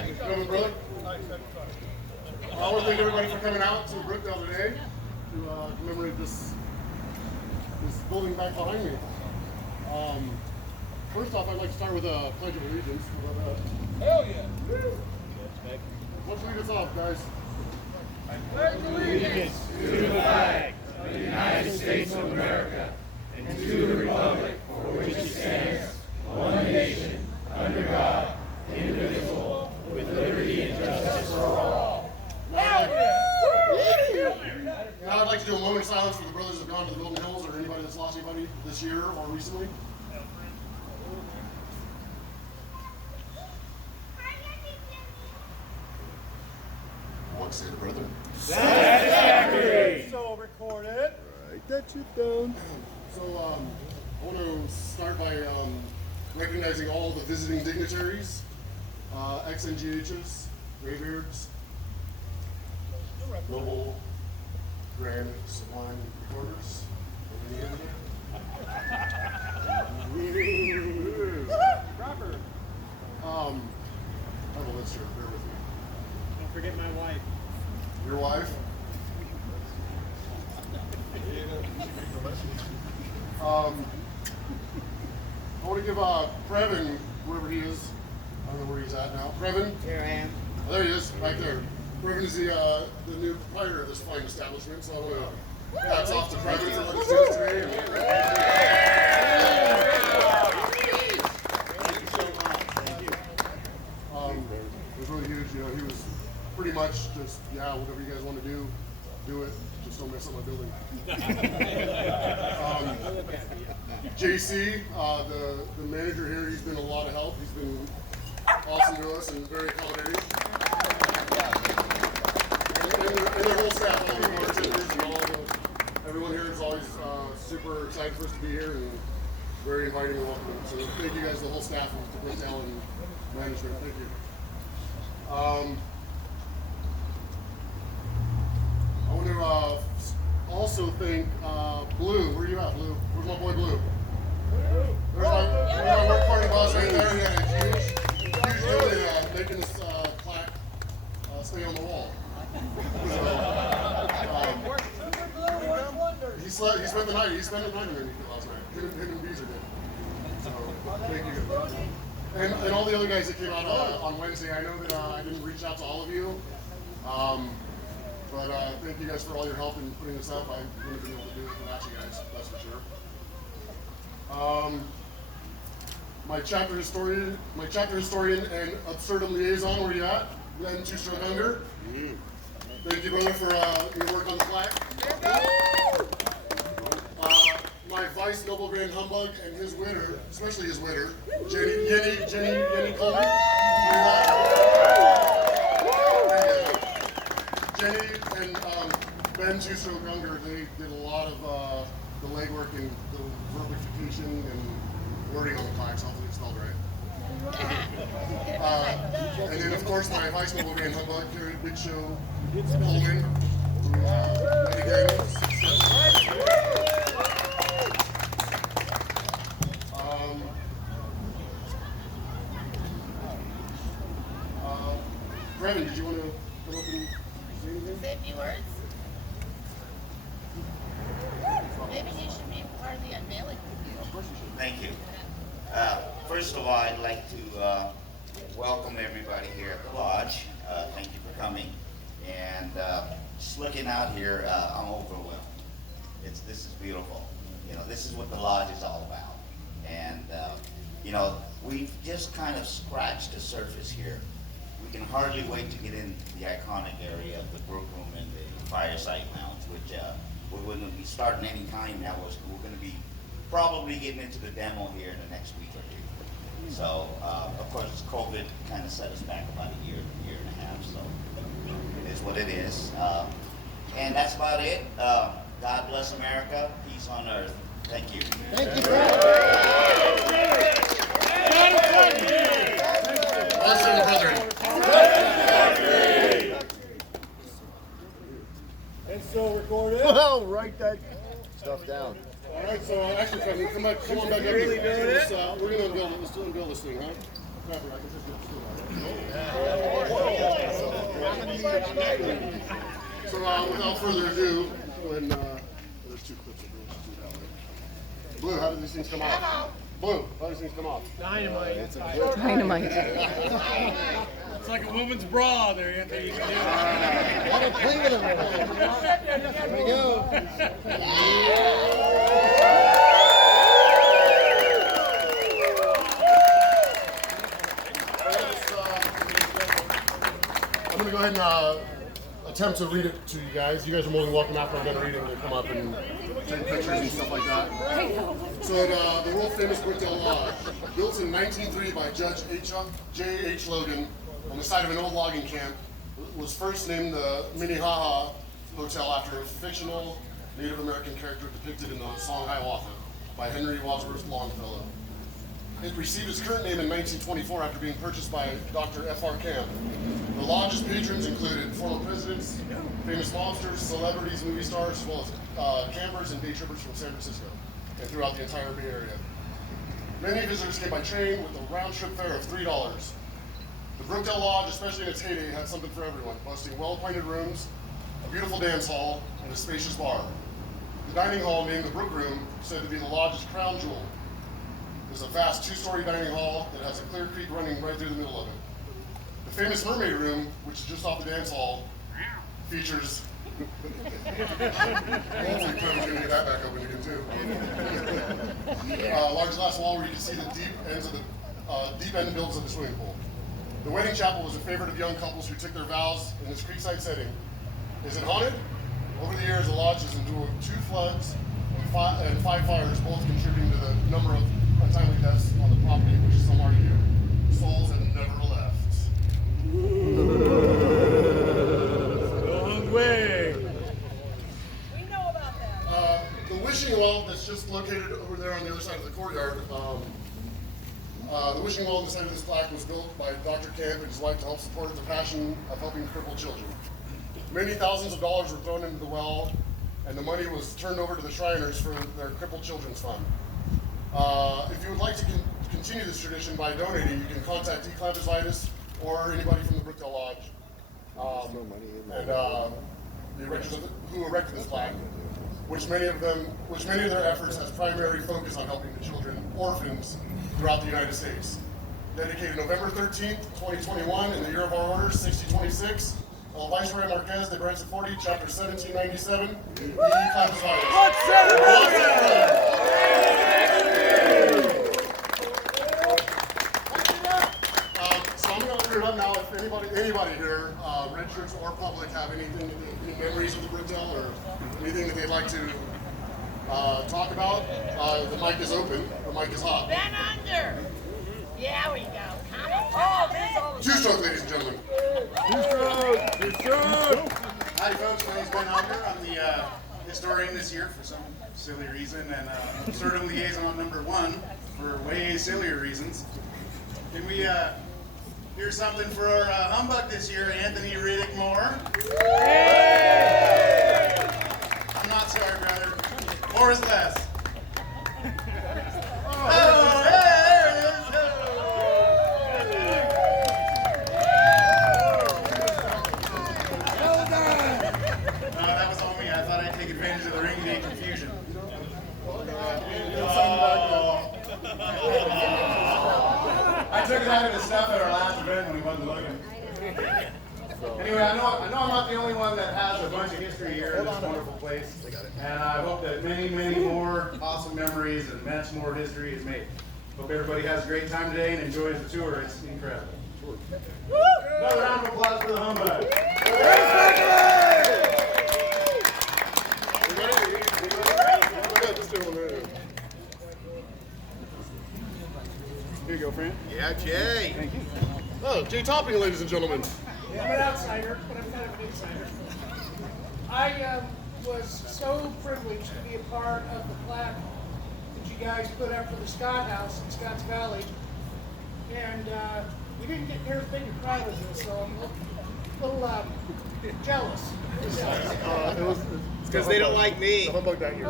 Come on, brother. I want to thank everybody for coming out to Brookdale today to commemorate this building back behind me. First off, I'd like to start with a Pledge of Allegiance. Hell yeah! Let's lead us off, guys. I pledge allegiance to the flag of the United States of America and to the republic for which it stands, one nation, under God, indivisible, with liberty and justice for all. Now I'd like to do a moment of silence for the brothers that have gone to the Golden Hills or anybody that's lost anybody this year or recently. One say to brother. Satisfactory! So recorded. Write that shit down. So I want to start by recognizing all the visiting dignitaries, ex-NGHs, graybeards, noble, grand, sublime recorders. Proper. I have a list here, bear with me. Don't forget my wife. Your wife? I want to give Previn, wherever he is, I don't know where he's at now. Previn? Here I am. Oh, there he is, right there. Previn is the new proprietor of this fine establishment, so I want to hats off to Previn for what he's doing today. It was really huge, you know, he was pretty much just, yeah, whatever you guys want to do it. Just don't mess up my building. JC, the manager here, he's been a lot of help. He's been awesome to us and very accommodating. And their whole staff, all the bartenders and everyone here is always super excited for us to be here and very inviting and welcoming. So thank you guys, the whole staff of Brookdale and management. Thank you. I want to also thank Blue. Where are you at, Blue? Where's my boy Blue? There's my work party boss right there. He had a huge deal in making this plaque stay on the wall. So, he spent the night. He spent the night underneath it last night. Him and Beezer did. So thank you. And all the other guys that came out on Wednesday. I know that I didn't reach out to all of you. But thank you guys for all your help in putting this up. I wouldn't have been able to do it without you guys, that's for sure. My chapter historian and absurdum liaison, where you at? Len Tusher. Thank you, brother, for your work on the plaque. My vice noble grand humbug and his winner, especially his winner, Jenny Coleman. Jenny and Ben Tusher, they did a lot of the legwork and the verbification and wording on the plaques. Hopefully it's spelled right. And then, of course, my vice noble grand humbug, Carrie Big Show Coleman, Brevin, did you want to come up and say anything? Say a few words. Maybe you should be part of the unveiling. Of course you should. Thank you. First of all, I'd like to welcome everybody here at the lodge. Thank you for coming. And just looking out here, I'm overwhelmed. This is beautiful. You know, this is what the lodge is all about. And you know, we've just kind of scratched the surface here. We can hardly wait to get in the iconic area of the brook room and the fireside lounge, which we're going to be starting any time now. We're going to be probably getting into the demo here in the next week or two. So, of course, COVID kind of set us back about a year and a half, so it is what it is. And that's about it. God bless America. Peace on earth. Thank you. Thank you, And so recorded. Well, write that stuff down. All right, so actually, come on back up here. We're going to unveil this thing, huh? So without further ado, when there's two clips of this, do that way. Blue, how do these things come off? Blue, how do these things come off? Dynamite. Dynamite. It's like a woman's bra there, Anthony. You can do it. There we go. I'm going to go ahead and attempt to read it to you guys. You guys are more than welcome after I'm done reading to come up and take pictures and stuff like that. So the world famous Brookdale Lodge, built in 1903 by Judge J.H. Logan on the site of an old logging camp, was first named the Minnehaha Hotel after a fictional Native American character depicted in the Song of Hiawatha by Henry Wadsworth Longfellow. It received its current name in 1924 after being purchased by Dr. F.R. Camp. The lodge's patrons included former presidents, famous mobsters, celebrities, movie stars, as well as campers and day trippers from San Francisco and throughout the entire Bay Area. Many visitors came by train with a round-trip fare of $3. The Brookdale Lodge, especially in its heyday, had something for everyone, boasting well-appointed rooms, a beautiful dance hall, and a spacious bar. The dining hall, named the Brook Room, said to be the lodge's crown jewel. There's a vast two-story dining hall that has a clear creek running right through the middle of it. The famous Mermaid Room, which is just off the dance hall, features. Hopefully, Clem's gonna get that back open again too. Large glass wall where you can see the deep end builds of the swimming pool. The wedding chapel was a favorite of young couples who took their vows in this creekside setting. Is it haunted? Over the years, the lodge has endured 2 floods and 5 fires, both contributing to the number of untimely deaths on the property, which some argue souls have never left. Long way. We know about that. The wishing well that's just located over there on the other side of the courtyard. The wishing well on the side of this plaque was built by Dr. Camp and his wife to help support the passion of helping crippled children. Many thousands of dollars were thrown into the well, and the money was turned over to the Shriners for their Crippled Children's Fund. If you would like to continue this tradition by donating, you can contact E Clampus Vitus or anybody from the Brookdale Lodge, and the erectors who erected this plaque, which many of their efforts has primary focus on helping the children, orphans, throughout the United States. Dedicated November 13th, 2021, in the year of our order, 6026, El Viceroy Marquez de Branciforte Chapter 1797, E Clampus Vitus. Let's celebrate! So I'm going to open it up now. If anybody here, red shirts or public, have any memories of the Brookdale or anything that they'd like to talk about, the mic is open. The mic is hot. Ben under. Yeah, we go. Oh, there's all the Two-stroke, ladies and gentlemen. Hi folks, my name's Ben Under. I'm the historian this year for some silly reason, and sort of liaison number 1 for way sillier reasons. Can we hear something for our humbug this year, Anthony Riddick Moore? I'm not sorry, brother. More is less. Oh, hey, there it is. No, that was all me. I thought I'd take advantage of the ring day confusion. I took it out of his stuff at our last event when he wasn't looking. Anyway, I know I'm not the only one that has a bunch of history here in this wonderful place. And I hope that many, many more awesome memories and much more history is made. Hope everybody has a great time today and enjoys the tour. It's incredible. Another round of applause for the humbug. Here you go, Fran. Yeah, Jay. Thank you. Oh, Jay Topping, ladies and gentlemen. I'm an outsider, but I'm kind of an insider. I was so privileged to be a part of the plaque that you guys put up for the Scott House in Scotts Valley. And we didn't get near as big a crowd as this, so I'm a little jealous. It's because they don't like me. The humbug that year.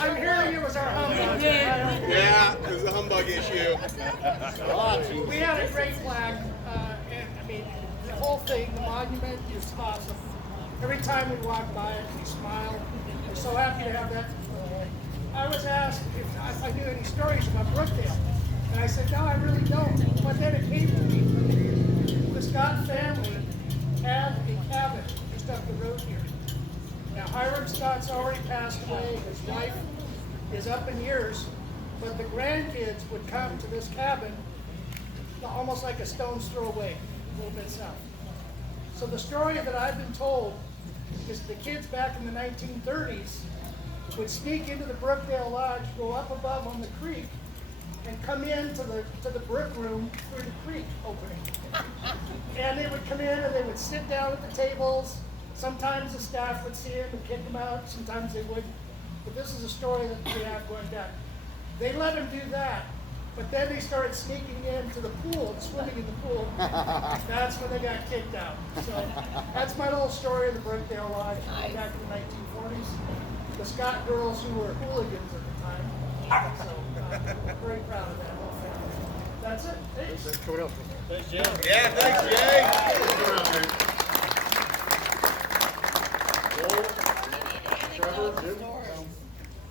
I'm hearing you as our humbug. Yeah, there's a humbug issue. miss you. We had a great plaque, and I mean, the whole thing, the monument is awesome. Every time we walk by it, we smile. We're so happy to have that. I was asked if I knew any stories about Brookdale, and I said, no, I really don't. But then it came to me. The Scott family had a cabin just up the road here. Now, Hiram Scott's already passed away. His wife is up in years, but the grandkids would come to this cabin almost like a stone's throw away, a little bit south. So the story that I've been told is the kids back in the 1930s would sneak into the Brookdale Lodge, go up above on the creek, and come into the brick room through the creek opening. And they would come in and they would sit down at the tables. Sometimes the staff would see them and kick them out. Sometimes they wouldn't. But this is a story that we have going back. They let them do that, but then they started sneaking into the pool, swimming in the pool. That's when they got kicked out. So that's my little story of the Brookdale Lodge back in the 1940s. The Scott girls who were hooligans at the time. So I'm very proud of that whole family. That's it. Thanks. Thanks, Jay. Yeah, thanks, Jay. Trevor, Jim?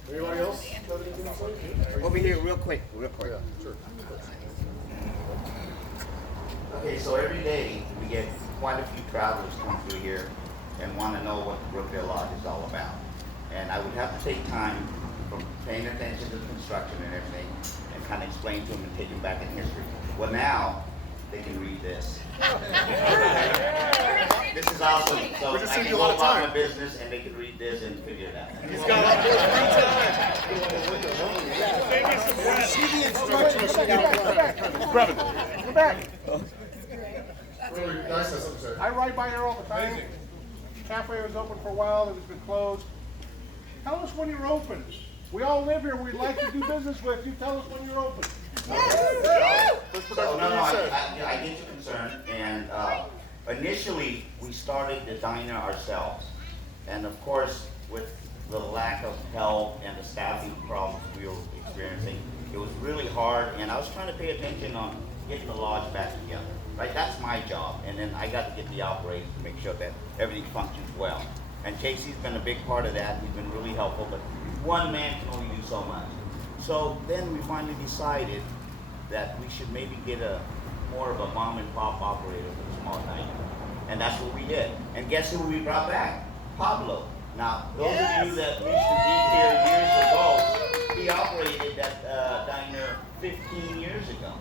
Anybody else have anything to say? Over here, real quick. Yeah, sure. Okay, so every day we get quite a few travelers come through here and want to know what the Brookdale Lodge is all about. And I would have to take time from paying attention to the construction and everything and kind of explain to them and take them back in history. Well, now they can read this. This is awesome. So I can go about my business and they can read this and figure it out. He's got all this free time. See the instructions. Brevin, come back. Really nice to have something to say. I ride by there all the time. Cafe was open for a while, it was been closed. Tell us when you're open. We all live here, we'd like to do business with you. Tell us when you're open. So, no, I get your concern, and initially we started the diner ourselves, and of course with the lack of help and the staffing problems we were experiencing, it was really hard, and I was trying to pay attention on getting the lodge back together, right? That's my job, and then I got to get the operators to make sure that everything functions well. And Casey's been a big part of that. He's been really helpful, but one man can only do so much. So then we finally decided that we should maybe get more of a mom and pop operator for the small diner. And that's what we did. And guess who we brought back? Pablo. Now, those of you that used to be here years ago, he operated that diner 15 years ago.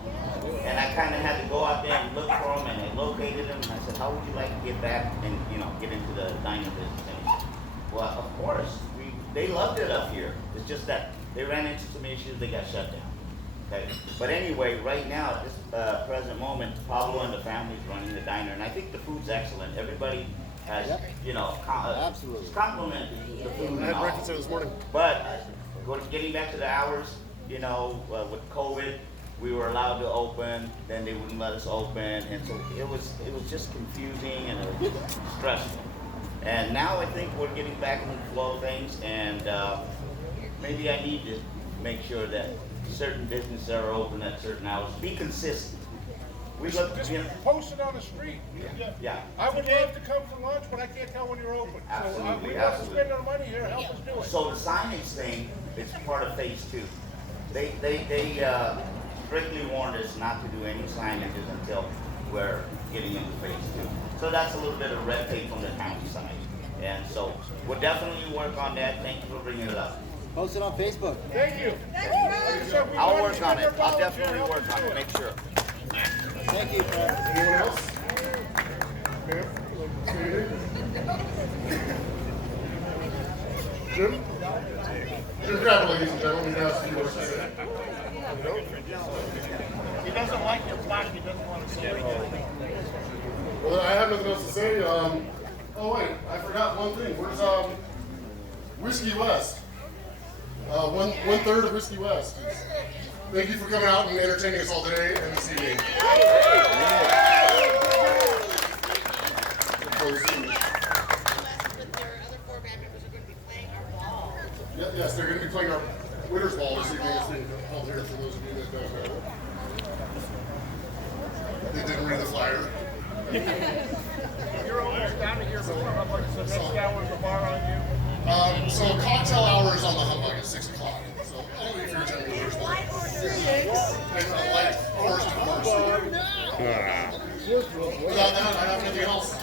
And I kind of had to go out there and look for him, and I located him, and I said, how would you like to get back and, get into the diner business? And he said, well, of course, they loved it up here. It's just that they ran into some issues, they got shut down. Okay? But anyway, right now, at this present moment, Pablo and the family is running the diner, and I think the food's excellent. Everybody has, Absolutely. complimented the food. I had breakfast there this morning. But getting back to the hours, with COVID, we were allowed to open, then they wouldn't let us open, and so it was just confusing and it was stressful. And now I think we're getting back into the flow of things, and maybe I need to make sure that certain businesses are open at certain hours. Be consistent. We look, Just post it on the street. yeah. I would love to come for lunch, but I can't tell when you're open. Absolutely, We want to absolutely. spend our money here, help us do it. So the signage thing is part of phase 2. They strictly warned us not to do any signages until we're getting into phase 2. So that's a little bit of red tape from the county side. And so we'll definitely work on that. Thank you for bringing it up. Post it on Facebook. Thank you. I'll work on it. I'll definitely work on it. Make sure. Thank you, Fred. Anyone else? Ma'am, like to say anything? Jim? Jim Crabbe, ladies and gentlemen, he has a few words to say. He doesn't like your plaque, he doesn't want to say it. Well, I have nothing else to say. Oh wait, I forgot one thing. Where's Whiskey West? One third of Whiskey West. Thank you for coming out and entertaining us all today and this evening. Yes, they're going to be playing our ball. Yes, they're going to be playing our. Winter's Ball this evening is being held here for those of you that don't know. They didn't read the flyer. You're almost down to here before Humbug, so next hour is a bar on you. So cocktail hour is on the Humbug at 6 o'clock. So only if you're attending Winter's Ball. And like first course. Without that, I have nothing else.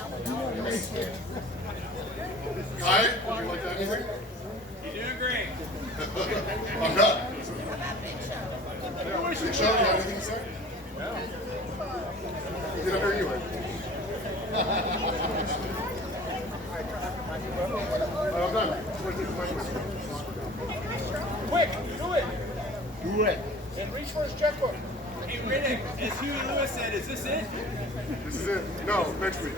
Kai, would you like to add anything? You do great. I'm done. Big Show, you have anything to say? No. Get up here anyway. I'm done. Quick, do it. Do it. And reach for his checkbook. Hey, Riddick, as Huey Lewis said, is this it? This is it. No, next week.